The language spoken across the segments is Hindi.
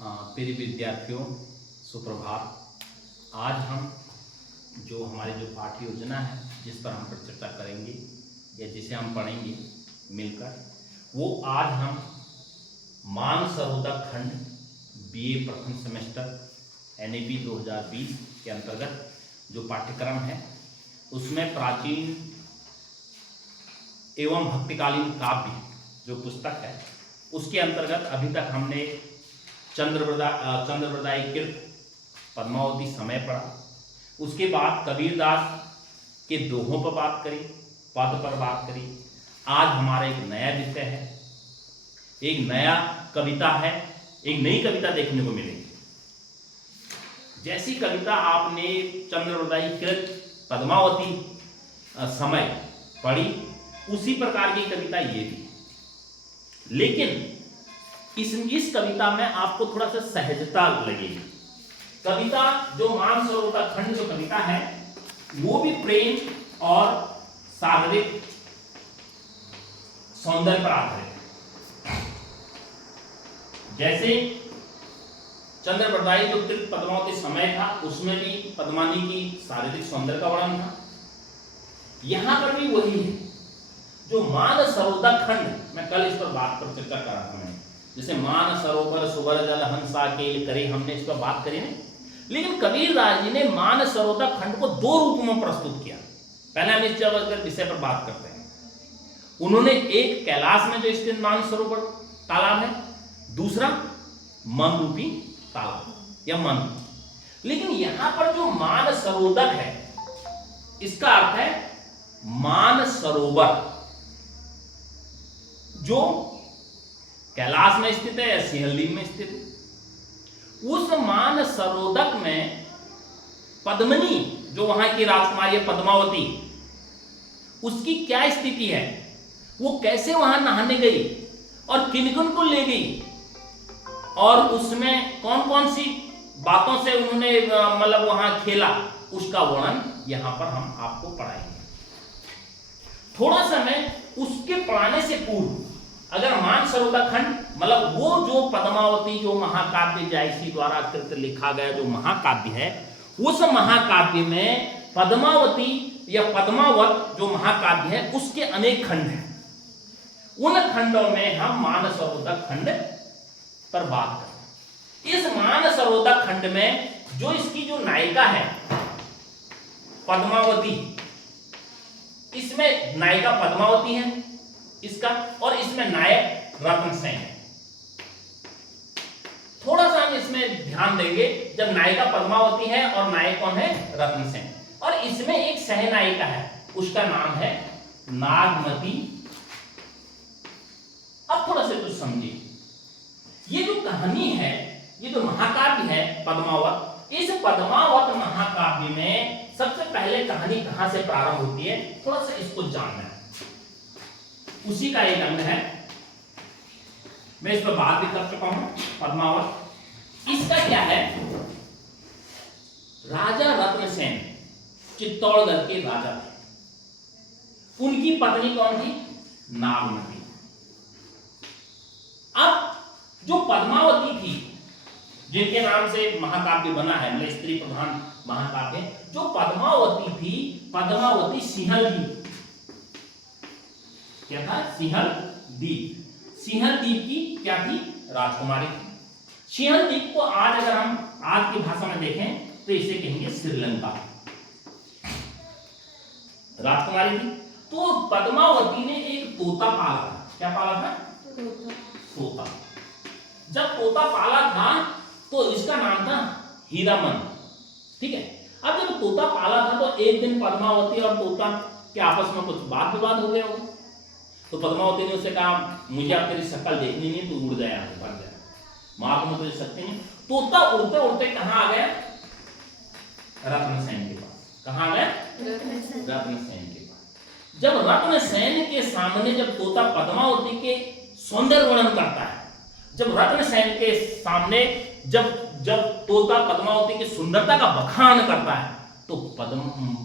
प्रिय विद्यार्थियों, सुप्रभात। आज हम जो हमारी जो पाठ्य योजना है जिस पर हम पर चर्चा करेंगे या जिसे हम पढ़ेंगे मिलकर, वो आज हम मानसरोवर खंड बीए प्रथम सेमेस्टर NAP 2020 के अंतर्गत जो पाठ्यक्रम है उसमें प्राचीन एवं भक्तिकालीन काव्य जो पुस्तक है उसके अंतर्गत अभी तक हमने चंद्रवृदाई कृत पद्मावती समय पढ़ा। उसके बाद कबीरदास के दोहों पर बात करी, पद पर बात करी। आज हमारा एक नया विषय है, एक नया कविता है, एक नई कविता देखने को मिलेगी। जैसी कविता आपने चंद्रवृदाई कृत पद्मावती समय पढ़ी उसी प्रकार की कविता ये भी, लेकिन इस कविता में आपको थोड़ा सा सहजता लगेगी। कविता जो मानसरोवर खंड जो कविता है वो भी प्रेम और शारीरिक सौंदर्य पर आधारित है। जैसे चंद्रवृदाई जो कृत पद्मावती समय था उसमें भी पद्मानी की शारीरिक सौंदर्य का वर्णन था। यहां पर भी वही है जो मानसरोवर खंड, मैं कल इस पर बात पर चर्चा कर रहा था। मैंने जैसे मानसरोवर सुवर जल हंसा केल करे, हमने इस पर बात करी ना। लेकिन कबीरदास जी ने मानसरोवर खंड को दो रूप में प्रस्तुत किया। पहले हम इस विषय पर बात करते हैं। उन्होंने एक कैलाश में जो स्थित मानसरोवर तालाब है, दूसरा मन रूपी तालाब या मन। लेकिन यहां पर जो मानसरोवर है इसका अर्थ है मानसरोवर जो कैलाश में स्थित है या सिंहलीम में स्थित है। उस मानसरोवर में पद्मिनी जो वहां की राजकुमारी है पद्मावती, उसकी क्या स्थिति है, वो कैसे वहां नहाने गई और किन किन को ले गई और उसमें कौन कौन सी बातों से उन्होंने मतलब वहां खेला, उसका वर्णन यहां पर हम आपको पढ़ाएंगे। थोड़ा सा मैं उसके पढ़ाने से पूर्व अगर मानसरोवर खंड मतलब वो जो पद्मावती जो महाकाव्य जायसी द्वारा कृत लिखा गया जो महाकाव्य है, उस महाकाव्य में पद्मावती या पद्मावत जो महाकाव्य है उसके अनेक खंड हैं। उन खंडों में हम मानसरोवर खंड पर बात करें। इस मानसरोवर खंड में जो इसकी जो नायिका है पद्मावती, इसमें नायिका पद्मावती है इसका, और इसमें नायक रत्नसेन है। थोड़ा सा हम इसमें ध्यान देंगे जब नायिका पद्मावती है और नायक कौन है, रत्नसेन। और इसमें एक सहनायिका है, उसका नाम है नागमती। अब थोड़ा सा कुछ समझिए, ये जो कहानी है, ये जो महाकाव्य है पद्मावत, इस पद्मावत महाकाव्य में सबसे पहले कहानी कहां से प्रारंभ होती है, थोड़ा सा इसको जानना है। उसी का एक अंग है, मैं इस पर बात भी कर चुका हूं। पद्मावत इसका क्या है, राजा रत्नसेन चित्तौड़गढ़ के राजा थे। उनकी पत्नी कौन थी, नागमती। अब जो पद्मावती थी जिनके नाम से महाकाव्य बना है, मतलब स्त्री प्रधान महाकाव्य, जो पद्मावती थी, पद्मावती सिंहलदीप, क्या था, सिंहलदीप। सिंहलदीप की क्या थी, राजकुमारी थी। सिंहलदीप को आज अगर हम आज की भाषा में देखें तो इसे कहेंगे श्रीलंका। राजकुमारी थी। तो पद्मावती ने एक तोता पाला था। क्या पाला था, तोता। जब तोता पाला था तो इसका नाम था हीरामन, ठीक है। अब जब तोता पाला था तो एक दिन पद्मावती और तोता के आपस में कुछ बात विवाद हो गया होगा। तो पद्मावती ने उससे कहा, मुझे अब तेरी शक्ल देखनी नहीं, तू उड़ जाए, भाग जाए, मार तो मुझे सकती नहीं। तोता उड़ते उड़ते कहां आ गया, रत्नसेन के पास। कहां आ गया, रत्नसेन के पास। जब रत्नसेन के सामने जब तोता पद्मावती के सौंदर्य वर्णन करता है, जब रत्नसेन के सामने जब तोता पद्मावती की सुंदरता का बखान करता है तो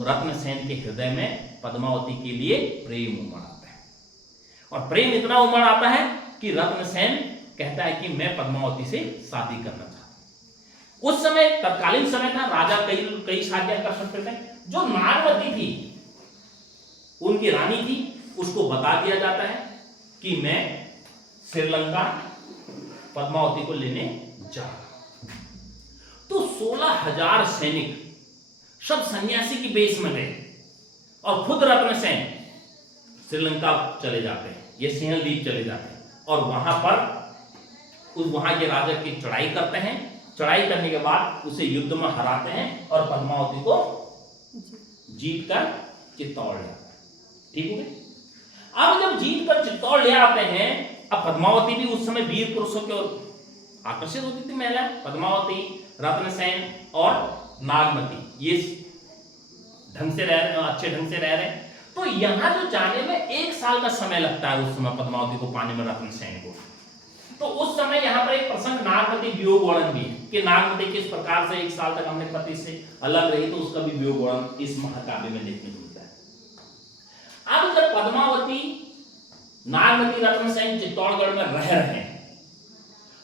रत्नसेन के हृदय में पद्मावती के लिए प्रेम उमड़ आता है। और प्रेम इतना उमड़ आता है कि रत्नसेन कहता है कि मैं पद्मावती से शादी करना चाहता हूं। उस समय तत्कालीन समय था, राजा कई शादियां कर सकते थे। जो नागवती थी, उनकी रानी थी, उसको बता दिया जाता है कि मैं श्रीलंका पद्मावती को लेने जा रहा हूं। तो 16,000 सैनिक सब सन्यासी की बेस में गए और खुद रत्नसेन श्रीलंका चले जाते हैं, ये सिंहल द्वीप चले जाते हैं और वहां पर वहां के राजा की चढ़ाई करते हैं। चढ़ाई करने के बाद उसे युद्ध में हराते हैं और पद्मावती को जीत कर चित्तौड़ ले आते हैं। ठीक हो गया। अब जब जीत कर चित्तौड़ ले आते हैं, अब पद्मावती भी उस समय वीर पुरुषों की ओर आकर्षित होती थी महिला। पद्मावती, रत्नसेन और नागमती ये ढंग से रह रहे, अच्छे ढंग से रह रहे हैं। तो यहां जो जाने में 1 साल का समय लगता है उस समय पद्मावती को पाने में, रत्नसेन को। तो उस समय यहाँ पर एक प्रसंग नागमती वियोग वर्णन भी है कि नागमती किस प्रकार से 1 साल तक अपने पति से अलग रही, तो उसका भी वियोग वर्णन इस महाकाव्य में देखने को मिलता है। अब जब पद्मावती, नागमती, रत्नसेन चित्तौड़गढ़ में रह रहे हैं,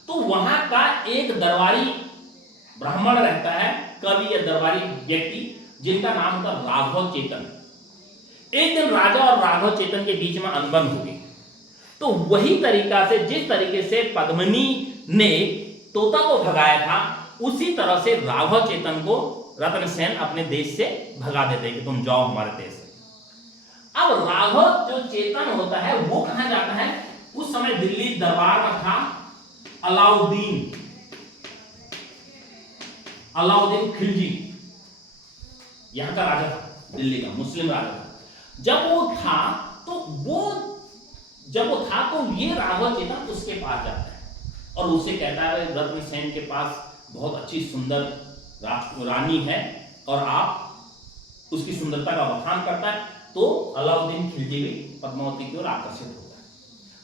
तो वहां का एक दरबारी ब्राह्मण रहता है, कवि या दरबारी व्यक्ति, जिनका नाम था राघव चेतन। एक दिन राजा और राघव चेतन के बीच में अनबन हो गई। तो वही तरीका से, जिस तरीके से पद्मिनी ने तोता को भगाया था, उसी तरह से राघव चेतन को रत्नसेन अपने देश से भगा देते कि तुम जाओ हमारे देश से। अब राघव जो चेतन होता है वो कहां जाता है? उस समय दिल्ली दरबार में था अलाउद्दीन खिलजी, यहां का राजा था, दिल्ली का मुस्लिम राजा था। जब वो था तो ये राघव चेतन उसके पास जाता है और उसे कहता है रत्नसेन के पास बहुत अच्छी सुंदर रानी है और आप उसकी सुंदरता का बखान करता है। तो अलाउद्दीन खिलजी भी पद्मावती की ओर आकर्षित होता है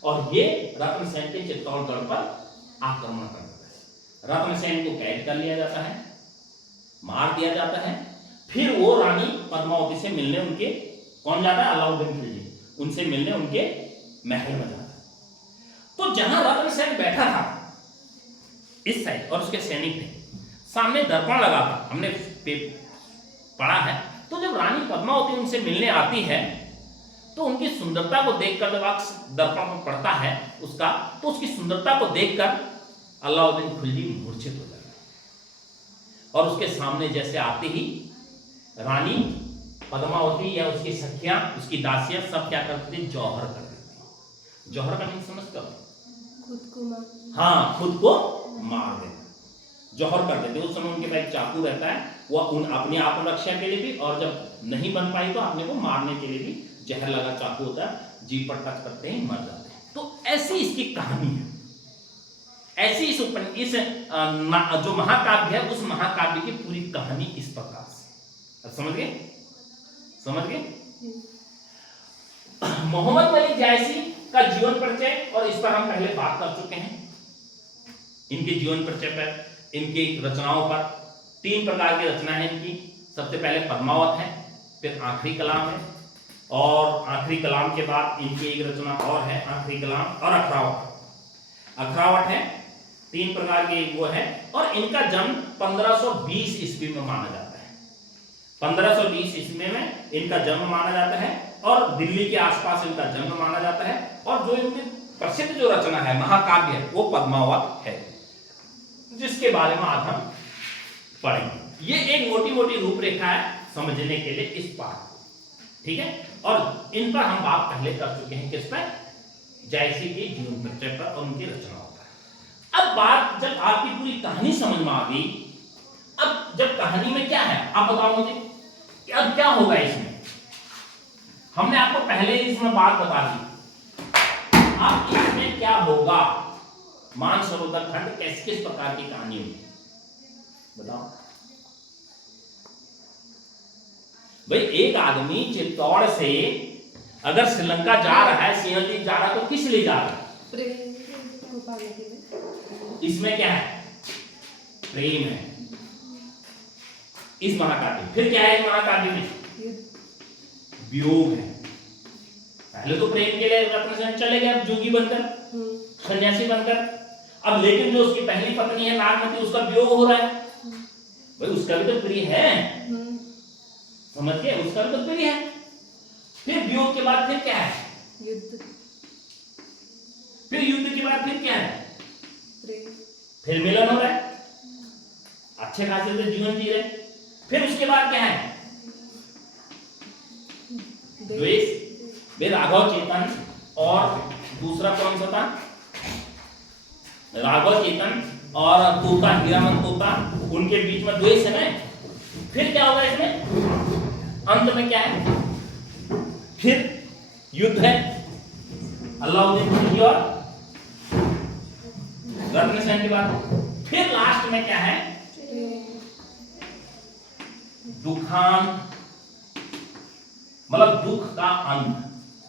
और ये रत्नसेन के चित्तौड़गढ़ पर आक्रमण कर देता है। रत्नसेन को कैद कर लिया जाता है, मार दिया जाता है। फिर वो रानी पद्मावती से मिलने उनके कौन जाता है? अलाउद्दीन खिलजी, उनसे मिलने उनके महल में जाता है। तो जहां रत्नसेन बैठा था इस साइड और उसके सैनिक थे, सामने दर्पण लगा था, हमने पढ़ा है। तो जब रानी पद्मावती उनसे मिलने आती है तो उनकी सुंदरता को देखकर, जब दर्पण में पड़ता है उसका, तो उसकी सुंदरता को देखकर अलाउद्दीन खिलजी मूर्छित हो जाता है और उसके सामने जैसे आते ही रानी पद्मावती या उसकी सखियां, उसकी दासियां सब क्या करती थी? जौहर कर देती। जौहर का नहीं समझते हो? खुद को मार, हाँ, खुद को मार देते, जौहर कर देते। उस समय उनके पास एक चाकू रहता है, वो अपने आत्मरक्षा के लिए भी, और जब नहीं बन पाई तो अपने को मारने के लिए भी जहर लगा चाकू होता है, जीभ पर टच करते ही मर जाते हैं। तो ऐसी इसकी कहानी है। ऐसी इस जो महाकाव्य है, उस महाकाव्य की पूरी कहानी इस प्रकार से। समझ गए? मोहम्मद अली जायसी का जीवन परिचय, और इस पर हम पहले बात कर चुके हैं। इनके जीवन परिचय पर, इनकी रचनाओं पर 3 प्रकार की रचना है इनकी। सबसे पहले पद्मावत है, फिर आखिरी कलाम है, और आखिरी कलाम के बाद इनकी एक रचना और है, आखिरी कलाम और अखरावट है। 3 प्रकार की वो है, और इनका जन्म 1520 ईस्वी में माना जाता है। 1520 ईस्वी में इनका जन्म माना जाता है और दिल्ली के आसपास इनका जन्म माना जाता है। और जो इनकी प्रसिद्ध जो रचना है, महाकाव्य, वो पद्मावत है, जिसके बारे में आज हम पढ़ेंगे। ये एक मोटी मोटी रूपरेखा है समझने के लिए इस पाठ को, ठीक है। और इन पर हम बात पहले कर चुके हैं, किस पर? जायसी के जीवन परिचय पर और उनकी रचनाओं पर। अब बात जब आपकी पूरी कहानी समझ में आ गई, अब जब कहानी में क्या है आप बताओ मुझे कि अब क्या होगा इसमें। हमने आपको पहले इसमें बात बता दी, अब इसमें क्या होगा, मानसरोवर खंड किस प्रकार की कहानी होगी, बताओ भाई। एक आदमी चित्तौड़ से अगर श्रीलंका जा रहा है, सिंहल द्वीप जा रहा है, तो किस लिए जा रहा है? प्रेम को पाने के लिए। इसमें क्या है? प्रेम है इस महाकाव्य। फिर क्या है इस महाकाव्य में? वियोग है। पहले तो प्रेम के लिए रत्नसेन चले गए जोगी बनकर, सन्यासी बनकर, अब लेकिन जो उसकी पहली पत्नी है नागमती, उसका वियोग हो रहा है, भाई उसका भी तो प्रिय है, समझ गए, उसका भी तो प्रिय है। फिर वियोग के बाद फिर क्या है? युद्ध। फिर युद्ध के बाद फिर क्या है? प्रेम। फिर मिलन हो रहा है, अच्छे खासे से जीवन जी रहे। फिर उसके बाद क्या है? द्वेष। वे राघव चेतन और दूसरा कौन सा था? राघव चेतन और तोता, हीरामन तोता, उनके बीच में द्वेष है ना। फिर क्या होगा इसमें? अंत में क्या है? फिर युद्ध है, अलाउद्दीन खिलजी और रत्नसेन के बाद। फिर लास्ट में क्या है? दुखांत, मतलब दुख का अंत।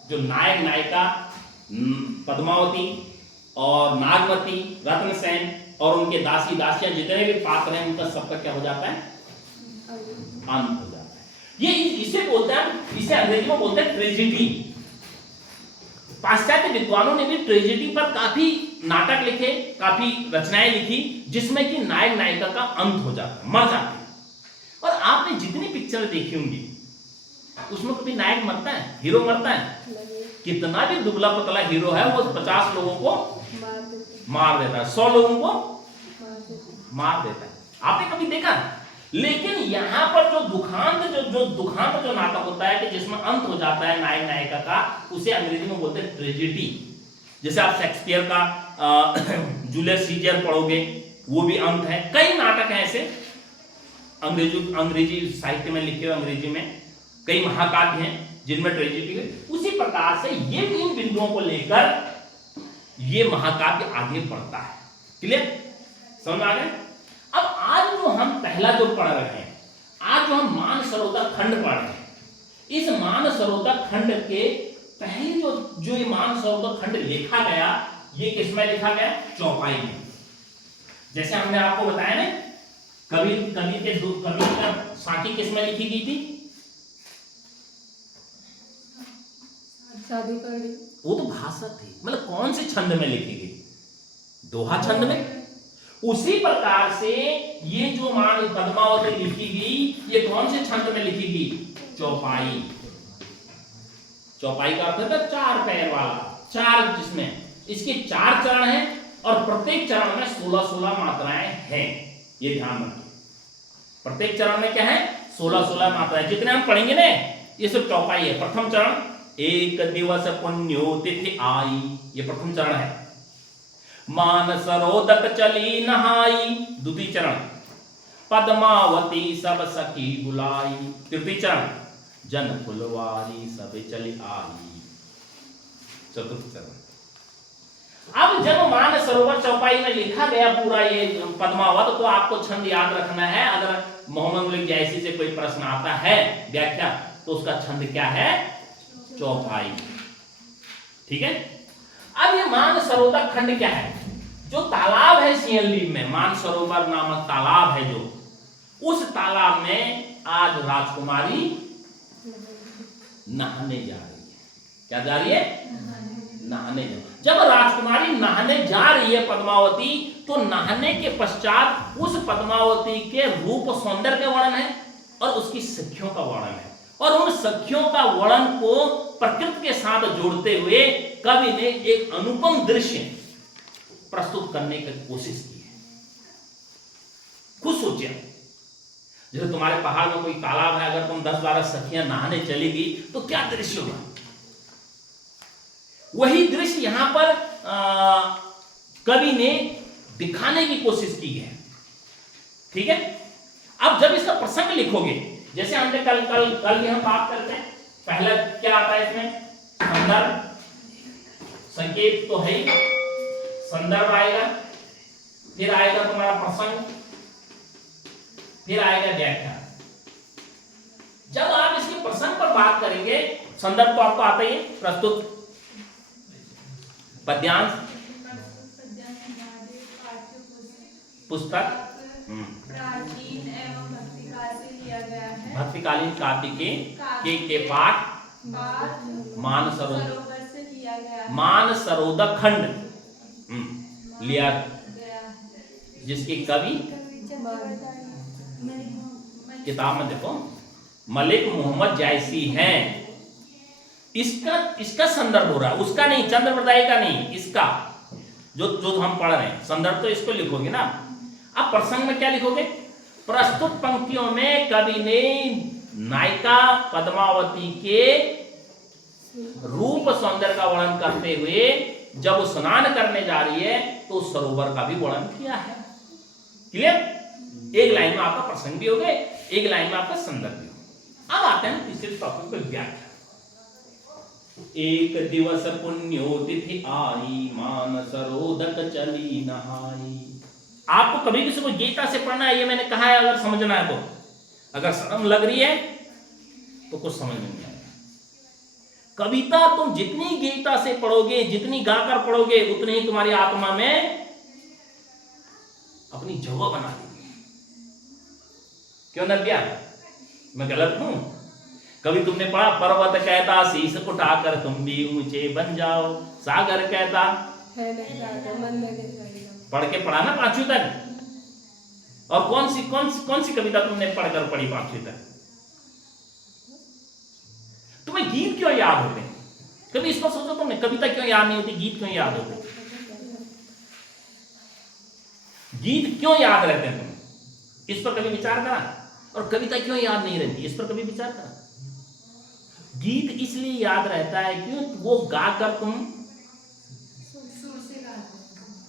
जो नायक नायिका पद्मावती और नागमती, रत्नसेन और उनके दासी दासियां जितने भी पात्र हैं, उनका सबका क्या हो जाता है? अंत हो जाता है। ये इसे बोलते हैं, इसे अंग्रेजी में बोलते हैं ट्रेजेडी। पाश्चात्य विद्वानों ने भी ट्रेजेडी पर काफी नाटक लिखे, काफी रचनाएं लिखी, जिसमें कि नायक नायिका का अंत हो जाता है, मर जाते हैं। और आपने जितनी पिक्चर देखी होंगी उसमें कभी नायक मरता है, हीरो मरता है? कितना भी दुबला पतला हीरो है, वो 50 लोगों को मार देता है, 100 लोगों को मार देता है। आपने कभी देखा? लेकिन यहाँ पर जो दुखांत जो नाटक होता है कि जिसमें अंत हो जाता है नायक नायिका का, उसे अंग्रेजी में बोलते हैं ट्रेजेडी। जैसे आप शेक्सपियर का जूलियस सीजर पढ़ोगे, वो भी अंत है। कई नाटक हैं ऐसे अंग्रेजी साहित्य में लिखे हुए, अंग्रेजी में कई महाकाव्य हैं जिनमें ट्रेजेडी है। उसी प्रकार से ये 3 बिंदुओं को लेकर ये महाकाव्य आगे बढ़ता है। क्लियर? समझ आ गया? अब आज जो हम पहला जो पढ़ रहे हैं, आज जो हम मानसरोवर खंड पढ़ रहे हैं, इस मानसरोवर खंड के पहले जो ये मानसरोवर खंड लिखा गया, ये किसमें लिखा गया? चौपाई में। जैसे हमने आपको बताया ना, कबीर का साकी किसमें लिखी गई थी? साधुकर्णी। वो तो भाषा थी, मतलब कौन से छंद में लिखी गई? दोहा छंद में। उसी प्रकार से ये जो मान पद्मावती लिखी गई, ये कौन से छंद में लिखी गई? चौपाई। चौपाई का अर्थ है 4 पैर वाला, 4, जिसमें इसके 4 चरण हैं और प्रत्येक चरण में 16-16 मात्राएं हैं। ये ध्यान रखिए, प्रत्येक चरण में क्या है? 16-16 मात्राएं। जितने हम पढ़ेंगे ना, ये सब चौपाई है। प्रथम चरण, एक दिवस पुण्यो तिथि आई, ये प्रथम चरण है। मानसरोदक चली नहाई, द्वितीय चरण। पद्मावती सब सखी बुलाई, तृतीय चरण। जन फुलवारी सब चली आई, चतुर्थ चरण। अब जब मानसरोवर चौपाई में लिखा गया पूरा ये पद्मावत, तो आपको छंद याद रखना है। अगर मोहम्मद अली जैसी से कोई प्रश्न आता है व्याख्या, तो उसका छंद क्या है? चौपाई। ठीक है? अब ये मानसरोवर खंड क्या है? जो तालाब है सिंहलीम में, मानसरोवर नामक तालाब है जो, उस तालाब में आज राजकुमारी नहाने जा रही है। क्या जा रही है? नहाने जा रही है। जब राजकुमारी नहाने जा रही है पद्मावती, तो नहाने के पश्चात उस पद्मावती के रूप सौंदर्य का वर्णन है और उसकी सखियों का वर्णन है। और उन सखियों का वर्णन को प्रकृति के साथ जोड़ते हुए कवि ने एक अनुपम दृश्य प्रस्तुत करने की कोशिश की है। खुद सोचिए, जैसे तुम्हारे पहाड़ में कोई तालाब है, अगर तुम 10-12 सखियां नहाने चलेगी तो क्या दृश्य होगा? वही दृश्य यहां पर कवि ने दिखाने की कोशिश की है। ठीक है? अब जब इसका प्रसंग लिखोगे, जैसे हमने कल हम बात करते हैं, पहला क्या आता है इसमें? संदर्भ, संकेत तो है ही, संदर्भ आएगा, फिर आएगा तुम्हारा प्रसंग, फिर आएगा व्याख्या। जब आप इसके प्रसंग पर बात करेंगे, संदर्भ तो आपको आता ही है, प्रस्तुत पद्यांश, पुस्तक प्राचीन एवं भक्तिकाल से लिया गया है। भक्तिकालीन काव्य के पाठ मानसरोवर से लिया गया है। मानसरोवर खंड लिया जिसके कवि किताब में देखो मलिक मोहम्मद जायसी हैं। इसका संदर्भ हो रहा है, उसका नहीं, चंद्रप्रदाय का नहीं, इसका जो हम पढ़ रहे हैं संदर्भ तो इसको लिखोगे ना। अब प्रसंग में क्या लिखोगे? प्रस्तुत पंक्तियों में कवि ने नायिका पद्मावती के रूप सौंदर्य का वर्णन करते हुए जब वो स्नान करने जा रही है तो उस सरोवर का भी वर्णन किया है। क्लियर? एक लाइन में आपका प्रसंग भी हो गए, एक लाइन में आपका संदर्भ भी हो। अब आते हैं तीसरे टॉपिक पे, व्याख्या। एक दिवस पुण्योतिथि आई, मान सरोदक चली नहाई। आपको कभी किसी को गीता से पढ़ना है, ये मैंने कहा है, अगर समझना है तो। अगर शर्म लग रही है तो कुछ समझ में नहीं आएगा। कविता तुम जितनी गीता से पढ़ोगे, जितनी गाकर पढ़ोगे, उतनी ही तुम्हारी आत्मा में अपनी जगह बना देगी। क्यों नव्या, मैं गलत हूं? कभी तुमने पढ़ा, पर्वत कहता शीश उठाकर तुम भी ऊंचे बन जाओ, सागर कहता है नहीं राजा मन लगे जाएगा। पढ़ के पढ़ा ना 5वीं तक। और कौन सी कविता तुमने पढ़कर पढ़ी 5वीं तक? तुम्हें गीत क्यों याद होते हैं? कभी इस पर सोचो तुमने, कविता क्यों याद नहीं होती, गीत क्यों याद होते? गीत क्यों याद रहते हैं तुम्हें? इस पर कभी विचार करा? और कविता क्यों याद नहीं रहती, इस पर कभी विचार करा? गीत इसलिए याद रहता है क्यों, वो गाकर तुम,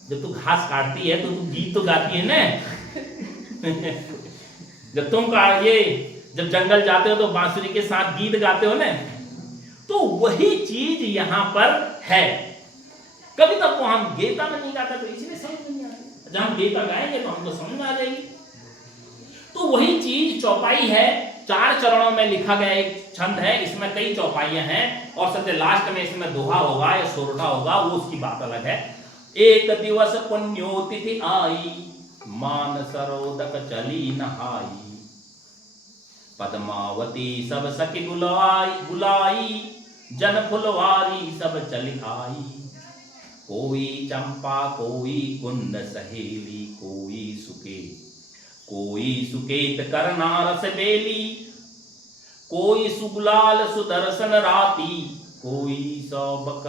जब तू घास काटती है तो तू गीत तो गाती है ना। जब तुम जब जंगल जाते हो तो बांसुरी के साथ गीत गाते हो ना, तो वही चीज यहां पर है। कविता को हम गीता में नहीं गाते तो इसलिए समझ नहीं आती। जब हम गीता गाएंगे तो हमको समझ में आ जाएगी। तो वही चीज चौपाई है, 4 चरणों में लिखा गया एक छंद है, इसमें कई चौपाइयां हैं, और सबसे लास्ट में इसमें दोहा होगा या सोरठा होगा, वो उसकी बात अलग है। एक दिवस पुण्योतिथि आई, मान सरोदक चली नहाई, पद्मावती सब सखी बुलाई, जन फुलवारी सब चली आई। कोई चंपा कोई कुंद सहेली, कोई सुकेत करनारस बेली, कोई सुगुलाल सुदर्शन राती, कोई सौबक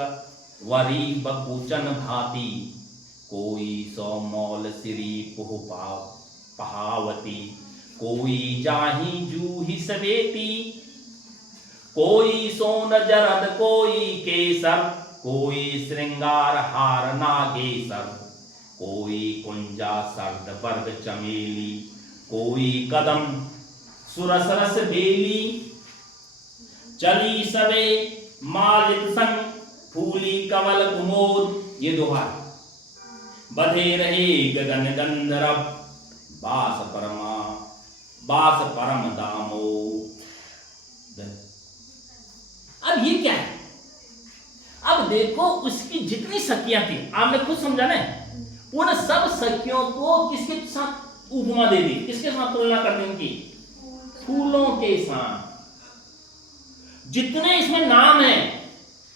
वरी बकुचन भाती, कोई सौमौल सिरी पहावती, कोई जाही जूही सवेती, कोई सोन जरद कोई केसर, कोई श्रृंगार हार नागेसर, कोई कुंजा सर्द वर्ग चमेली, कोई कदम सुरस रस बेली, चली सवे मालित संग फूली कमल कुमोद। ये दोहा, बधे रहे गगन गंधर्व, बास परम दामो। अब ये क्या है? अब देखो उसकी जितनी सखियां थी, आपने खुद समझा ना, उन सब सखियों को किसके साथ उपमा दे दी, किसके साथ तुलना कर दी उनकी? फूलों के साथ। जितने इसमें नाम हैं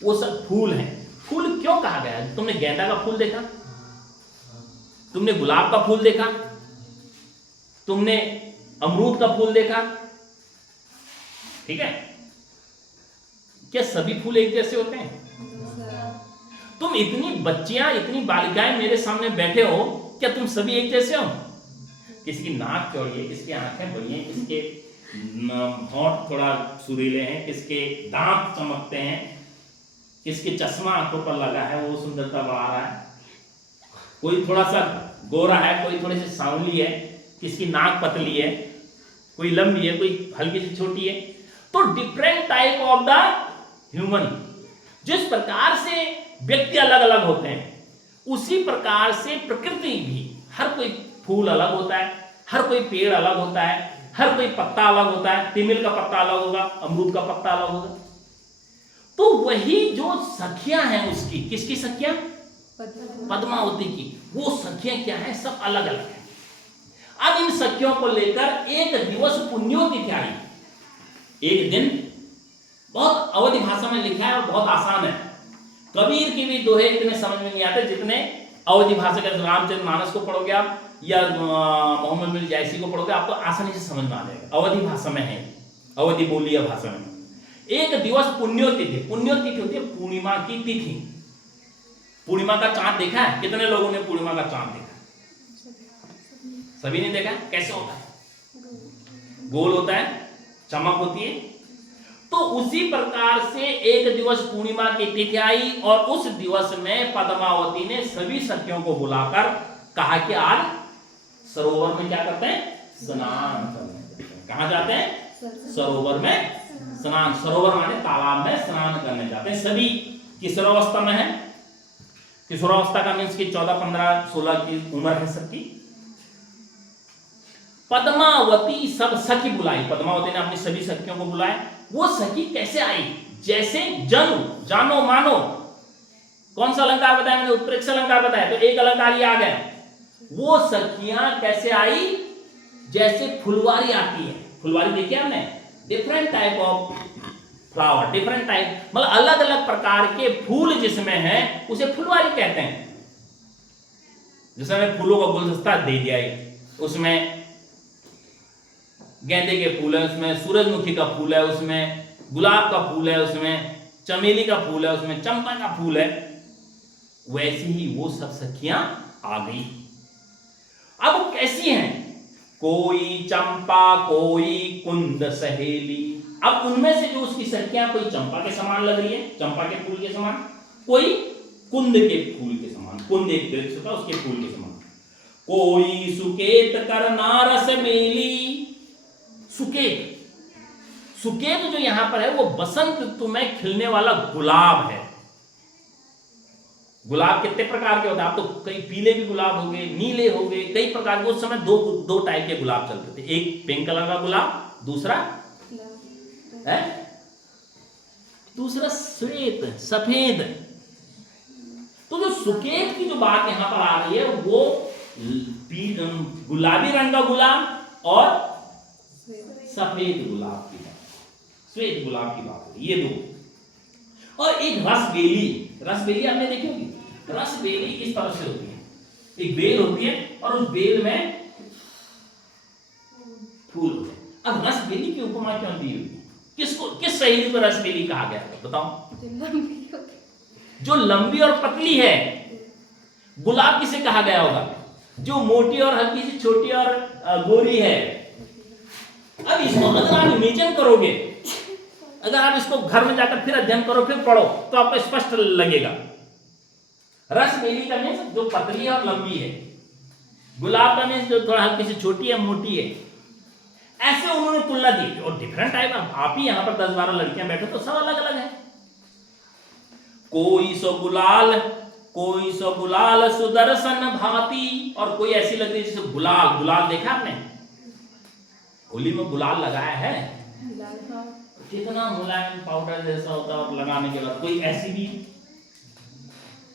वो सब फूल हैं। फूल क्यों कहा गया है? तुमने गेंदा का फूल देखा? तुमने गुलाब का फूल देखा? तुमने अमरूद का फूल देखा? ठीक है, क्या सभी फूल एक जैसे होते हैं? तुम इतनी बच्चियां, इतनी बालिकाएं मेरे सामने बैठे हो, क्या तुम सभी एक जैसे हो? किसी की नाक चौड़ी है, किसकी आंखें बड़ी हैं, किसके होंठ थोड़ा सुरीले हैं, किसके दांत चमकते हैं, किसके चश्मा आंखों पर लगा है वो सुंदरता बढ़ा रहा है, कोई थोड़ा सा गोरा है, कोई थोड़ी सी सांवली है, किसकी नाक पतली है, कोई लंबी है, कोई हल्की सी छोटी है। तो different type of the human. जिस प्रकार से व्यक्ति अलग अलग होते हैं, उसी प्रकार से प्रकृति भी, हर कोई फूल अलग होता है, हर कोई पेड़ अलग होता है, हर कोई पत्ता अलग होता है। तिमिल का पत्ता अलग होगा, अमरूद का पत्ता अलग होगा। तो वही जो सखियां हैं उसकी, किसकी सखियां? पद्मावती की। वो सखियां क्या है? सब अलग अलग है। अब इन सखियों को लेकर एक दिवस पुण्योतिथि आई। एक दिन, बहुत अवधि भाषा में लिखा है और बहुत आसान है। कबीर की भी दोहे इतने समझ में नहीं आते जितने अवधि भाषा के। रामचरितमानस को पढ़ोगे आप, या मोहम्मद मिर्जा जैसी को पढ़ोगे आपको आसानी से समझ में आ जाएगा। अवधि भाषा में है, अवधि बोलिया भाषा में। एक दिवस पुण्योतिथि, पुण्योतिथि होती है पूर्णिमा की तिथि। पूर्णिमा का चांद देखा है? कितने लोगों ने पूर्णिमा का चांद देखा? सभी ने देखा है? कैसे होता है? गोल होता है, चमक होती है। तो उसी प्रकार से एक दिवस पूर्णिमा की तिथि आई और उस दिवस में पद्मावती ने सभी सखियों को बुलाकर कहा कि आज सरोवर में क्या करते हैं? स्नान करते हैं। कहां जाते हैं? सरोवर में स्नान। सरोवर माने तालाब में स्नान करने जाते हैं। सभी किशोरावस्था में है। किशोरावस्था का मीन्स की 14, 15, 16 की उम्र है सबकी। पद्मावती सब सखी बुलाई। पद्मावती ने अपनी सभी सखियों को बुलाया। वो सखी कैसे आई? जैसे जनु, जानो मानो। कौन सा अलंकार बताया मैंने? उत्प्रेक्ष अलंकार बताया। तो एक अलंकार ये आ गया। वो सखियां कैसे आई? जैसे फुलवारी आती है। फुलवारी देखी आपने? Different type of flower, different type, मतलब अलग अलग प्रकार के फूल जिसमें है उसे फुलवारी कहते हैं। जैसे हमें फूलों का गुलदस्ता दे दिया है, उसमें गेंदे के फूल है, उसमें सूरजमुखी का फूल है, उसमें गुलाब का फूल है, उसमें चमेली का फूल है, उसमें चंपा का फूल है। वैसे ही वो सब सखियां आ गई। अब कैसी हैं? कोई चंपा, कोई कुंद सहेली। अब उनमें से जो उसकी सखियां, कोई चंपा के समान लग रही है, चंपा के फूल के समान, कोई कुंद के फूल के समान, कुंद एक वृक्ष होता है उसके फूल के समान। कोई सुकेत कर नारस मेली। सुकेत, सुकेत जो यहां पर है वो बसंत ऋतु में खिलने वाला गुलाब है। गुलाब कितने प्रकार के होते हैं? आप तो कई पीले भी गुलाब हो गए, नीले हो गए, कई प्रकार के। उस समय दो टाइप के गुलाब चलते थे। एक पिंक कलर का गुलाब, दूसरा है, दूसरा श्वेत, सफेद। तो जो सुकेत की जो बात यहां पर आ रही है वो गुलाबी रंग का गुलाब और सफेद गुलाब की बात, श्वेत गुलाब की बात है। ये दो। और एक रसबेली। रसबेली आपने देखी होगी। रसबेली इस तरह से होती है, एक बेल होती है और उस बेल में फूल होते हैं। अब रसबेली की उपमा क्यों दी हुई? किसको, किस सहेली को रसबेली कहा गया है? बताओ। जो लंबी और पतली है। गुलाब किसे कहा गया होगा? जो मोटी और हल्की सी छोटी और गोरी है। अब इसको अगर आप इमेजिन करोगे, अगर आप इसको घर में जाकर फिर अध्ययन करो, फिर पढ़ो, तो आपको स्पष्ट लगेगा। रसबेली का मीन्स जो पतली है और लंबी है। गुलाब का मीन्स जो थोड़ा हल्की सी छोटी है, मोटी है। ऐसे उन्होंने तुलना दी। और डिफरेंट टाइप, आप ही यहां पर 10-12 लड़कियां बैठो तो सब अलग अलग है। कोई सो गुलाल, कोई सो गुलाल सुदर्शन भांति। और कोई ऐसी लग रही है जैसे गुलाल। गुलाल देखा आपने? होली में गुलाल लगाया है? कितना मुलायम पाउडर जैसा होता है, और लगाने के बाद कोई ऐसी भी।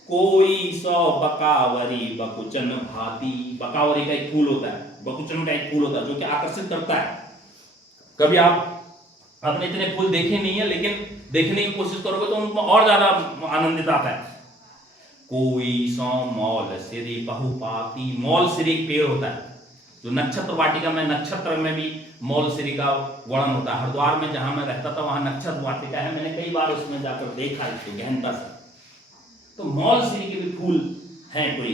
कोई सौ बकावरी बकुचन भांति। बकावरी का एक फूल होता है, बकुचन का एक फूल होता है जो कि आकर्षित करता है। कभी आपने इतने फूल देखे नहीं है, लेकिन देखने की कोशिश करोगे तो उनको और ज्यादा आनंदित आता है। कोई सौ मौल सिरी बहुपाती। मौल सिरी एक पेड़ होता है जो नक्षत्र वाटिका में, नक्षत्र में भी मौल सिरी का वर्णन होता है। हरिद्वार में जहां मैं रहता था वहां नक्षत्र वाटिका है, मैंने कई बार उसमें जाकर देखा इसको गहनता से। तो मौल सिरी के भी फूल हैं कोई।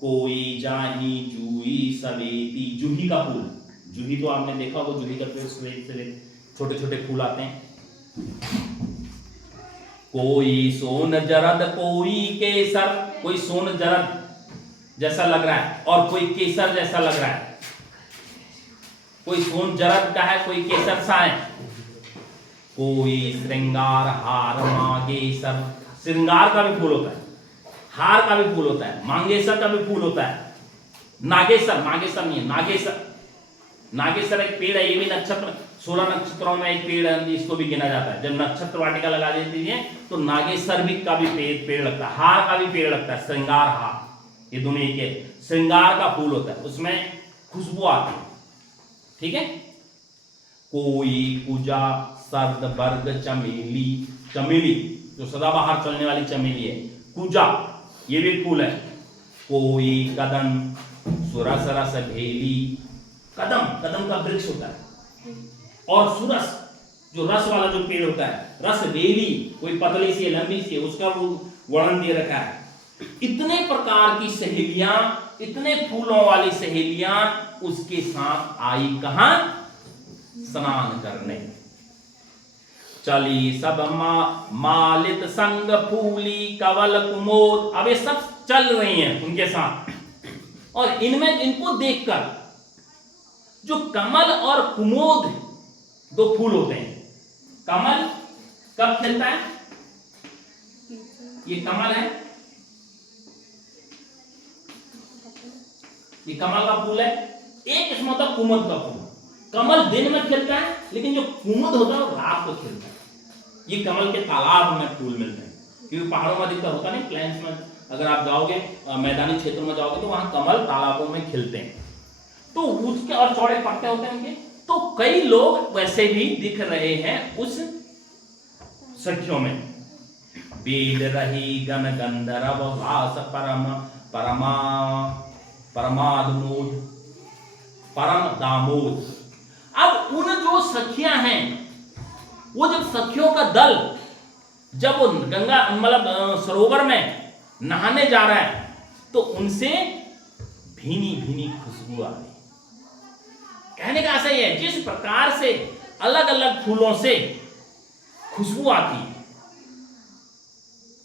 कोई जाही जूही सवेती। जूही का फूल, जूही तो आपने देखा होगा, जूही का पेड़ सवेत छोटे छोटे फूल आते हैं। कोई सोन जरद कोई केसर। कोई सोन जरद जैसा लग रहा है और कोई केसर जैसा लग रहा है। कोई सोन जरद का है, कोई केसर सा है। कोई श्रृंगार हार मांगेसर। श्रृंगार का भी फूल होता है, हार का भी फूल होता है, मांगेसर का भी फूल होता है। नागेसर, नागेसर नहीं है, नागेसर। नागेसर एक पेड़ है, ये भी नक्षत्र 16 नक्षत्रों में एक पेड़ है, इसको भी गिना जाता है। जब नक्षत्र वाटिका लगा देती है तो नागेसर भी का भी पेड़ लगता है, हार का भी पेड़ लगता है, श्रृंगार हार, ये दोनों एक है। श्रृंगार का फूल होता है, उसमें खुशबू आती है, ठीक है। कोई पूजा सर्द वर्ग चमेली। चमेली जो सदाबहार चलने वाली चमेली है, पूजा, ये भी फूल है। कोई कदम सुरस रस भेली, कदम, कदम का वृक्ष होता है, और सुरस जो रस वाला जो पेड़ होता है, रस बेली कोई पतली सी लंबी सी, उसका वो वर्णन दे रखा है। इतने प्रकार की सहेलियां, इतने फूलों वाली सहेलियां उसके साथ आई कहां? स्नान करने। चली सब मालित संग फूली कवल कुमोद। अब ये सब चल रही हैं उनके साथ, और इनमें इनको देखकर जो कमल और कुमोद दो फूल होते हैं। कमल कब खिलता है? ये कमल है, ये कमल का फूल है। एक इसमें होता है कुमुद का फूल। कमल दिन में खिलता है, लेकिन जो कुमुद होता है वो रात को खिलता है। ये कमल के तालाब में फूल मिलते हैं, क्योंकि पहाड़ों में अधिकतर होता नहीं, प्लेन्स में अगर आप जाओगे, मैदानी क्षेत्रों में जाओगे तो वहां कमल तालाबों में खिलते हैं। तो उसके और चौड़े पत्ते होते हैं उनके। तो कई लोग वैसे भी दिख रहे हैं उस सखियों में। वेद रही गण गंधर्व वास परम परमा परमादमोद परम दामोद। अब उन जो सखियां हैं, वो जब सखियों का दल जब वो गंगा मतलब सरोवर में नहाने जा रहा है, तो उनसे भीनी भीनी खुशबू आ रही। कहने का ऐसा ही है, जिस प्रकार से अलग अलग फूलों से खुशबू आती है,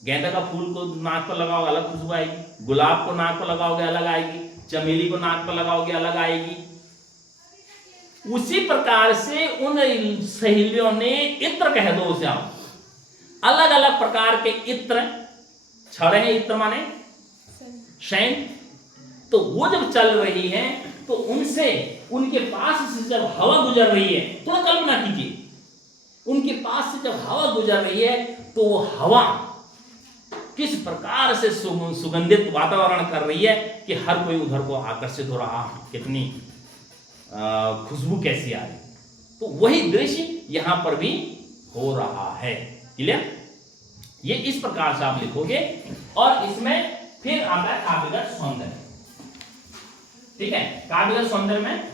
गेंदा का फूल को नाक पर लगाओगे अलग खुशबू आएगी, गुलाब को नाक पर लगाओगे अलग आएगी, चमेली को नाक पर लगाओगे अलग आएगी। उसी प्रकार से उन सहेलियों ने इत्र कह दो उसे आप, अलग अलग प्रकार के इत्र छड़े हैं, इत्र माने शैन। तो वो जब चल रही है तो उनसे उनके पास से जब हवा गुजर रही है, थोड़ा कल्पना कीजिए, उनके पास से जब हवा गुजर रही है तो वो हवा किस प्रकार से सुगंधित वातावरण कर रही है कि हर कोई उधर को आकर्षित हो रहा, कितनी खुशबू कैसी आ रही। तो वही दृश्य यहां पर भी हो रहा है। क्लियर? ये इस प्रकार से आप लिखोगे, और इसमें फिर आता है काव्यगत सौंदर्य। ठीक है, काव्यगत सौंदर्य में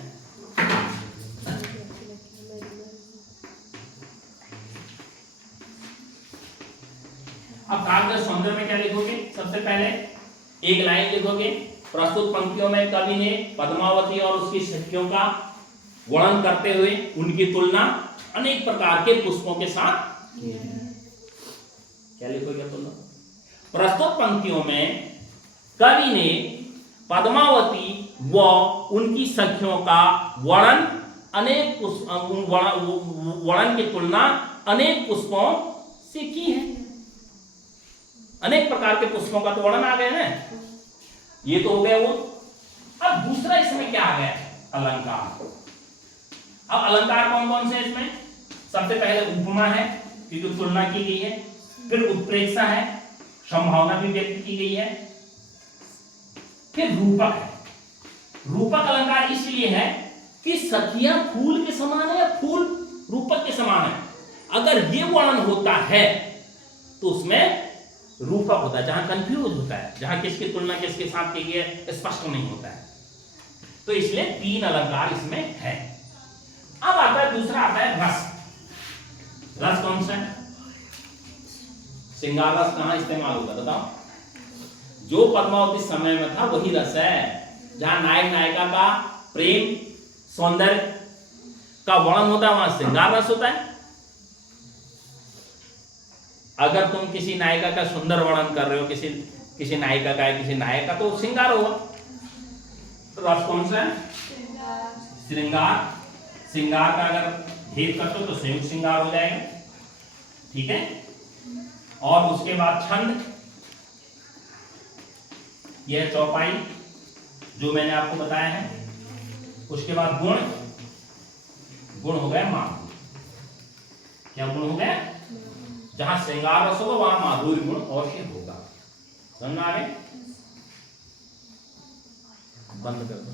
अब काव्यगत सौंदर्य में क्या लिखोगे? सबसे पहले एक लाइन लिखोगे, प्रस्तुत पंक्तियों में कवि ने पद्मावती और उसकी सखियों का वर्णन करते हुए उनकी तुलना अनेक प्रकार के पुष्पों के साथ की है। क्या लिखोगे तुलना? प्रस्तुत पंक्तियों में कवि ने पद्मावती व उनकी सखियों का वर्णन अनेक वर्णन की तुलना अनेक पुष्पों से की है। अनेक प्रकार के पुष्पों का तो वर्णन आ गया है, ये तो हो गया वो। अब दूसरा इसमें क्या आ गया? अलंकार। अब अलंकार कौन कौन से इसमें? सबसे पहले उपमा है, क्योंकि तुलना की गई है। फिर उत्प्रेक्षा है, संभावना भी व्यक्त की गई है। फिर रूपक है। रूपक अलंकार इसलिए है कि सखियां फूल के समान है या फूल रूपक के समान है। अगर ये वर्णन होता है तो उसमें रूपक होता है, जहां कंफ्यूज होता है, जहां किसकी तुलना किसके साथ की गई है स्पष्ट नहीं होता है। तो इसलिए 3 अलंकार इसमें है। अब आता है दूसरा, आता है रस। रस कौन सा है? श्रृंगार रस कहां इस्तेमाल होता है बताओ? जो पद्मावती समय में था वही रस है। जहां नायक नायिका का प्रेम सौंदर्य का वर्णन होता है, वहां श्रृंगार रस होता है। अगर तुम किसी नायिका का सुंदर वर्णन कर रहे हो, किसी नायिका का है, किसी नायक का, तो श्रृंगार होगा। तो रस कौन सा है? श्रृंगार। श्रृंगार का अगर भेद करते हो तो संयुक्त श्रृंगार हो जाएगा। ठीक है, और उसके बाद छंद, यह चौपाई जो मैंने आपको बताया है। उसके बाद गुण, गुण हो गया माधुर्य। क्या गुण हो गया? जहां श्रृंगार रस होगा वहां माधुर्य गुण अवश्य होगा। समझ में आ गए? बंद कर दो।